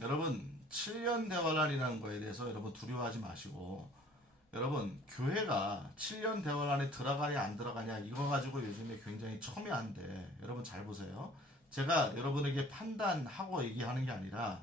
여러분 7년 대화란이라는 거에 대해서 여러분 두려워하지 마시고 여러분 교회가 7년 대화란에 들어가냐 안 들어가냐 이거 가지고 요즘에 굉장히 첨예한데 여러분 잘 보세요. 제가 여러분에게 판단하고 얘기하는 게 아니라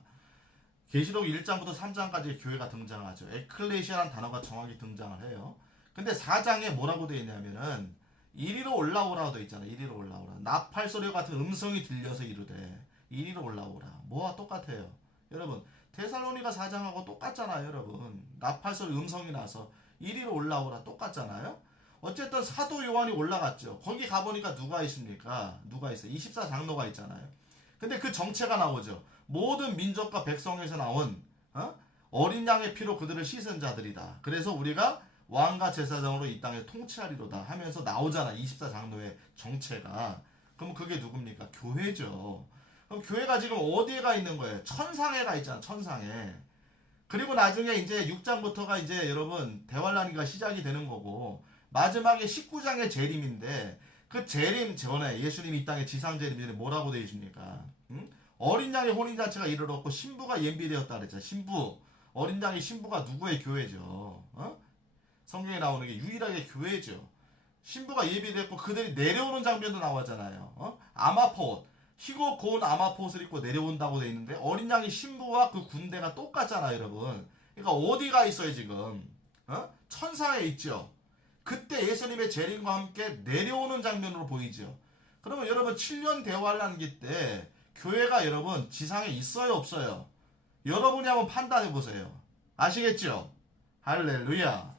계시록 1장부터 3장까지 교회가 등장하죠. 에클레시아라는 단어가 정확히 등장을 해요. 근데 4장에 뭐라고 되어 있냐면은 이리로 올라오라고 되어 있잖아요. 이리로 올라오라. 나팔 소리 같은 음성이 들려서 이르되 이리로 올라오라. 뭐와 똑같아요. 여러분 데살로니가 4장하고 똑같잖아요, 여러분. 나팔 소리 음성이 나서 이리로 올라오라 똑같잖아요. 어쨌든 사도 요한이 올라갔죠. 거기 가보니까 누가 있습니까? 누가 있어요? 24장로가 있잖아요. 근데 그 정체가 나오죠. 모든 민족과 백성에서 나온 어? 어린 양의 피로 그들을 씻은 자들이다. 그래서 우리가 왕과 제사장으로 이 땅에 통치하리로다 하면서 나오잖아. 24장로의 정체가. 그럼 그게 누굽니까? 교회죠. 그럼 교회가 지금 어디에 가 있는 거예요? 천상에 가 있잖아. 천상에. 그리고 나중에 이제 6장부터가 이제 여러분 대환란기가 시작이 되는 거고 마지막에 19장의 재림인데 그 재림 전에 예수님이 이 땅에 지상 재림에 뭐라고 되어 있습니까? 응? 어린 양의 혼인 잔치가 이르렀고 신부가 예비되었다 그랬잖아. 신부 어린 양의 신부가 누구의 교회죠? 어? 성경에 나오는 게 유일하게 교회죠. 신부가 예비됐고 그들이 내려오는 장면도 나왔잖아요. 어? 아마포 희고 고운 아마포옷을 입고 내려온다고 돼 있는데 어린 양의 신부와 그 군대가 똑같잖아요, 여러분. 그러니까 어디가 있어요 지금? 어? 천상에 있죠. 그때 예수님의 재림과 함께 내려오는 장면으로 보이죠. 그러면 여러분 7년 대환란기 때 교회가 여러분 지상에 있어요, 없어요? 여러분이 한번 판단해 보세요. 아시겠죠? 할렐루야.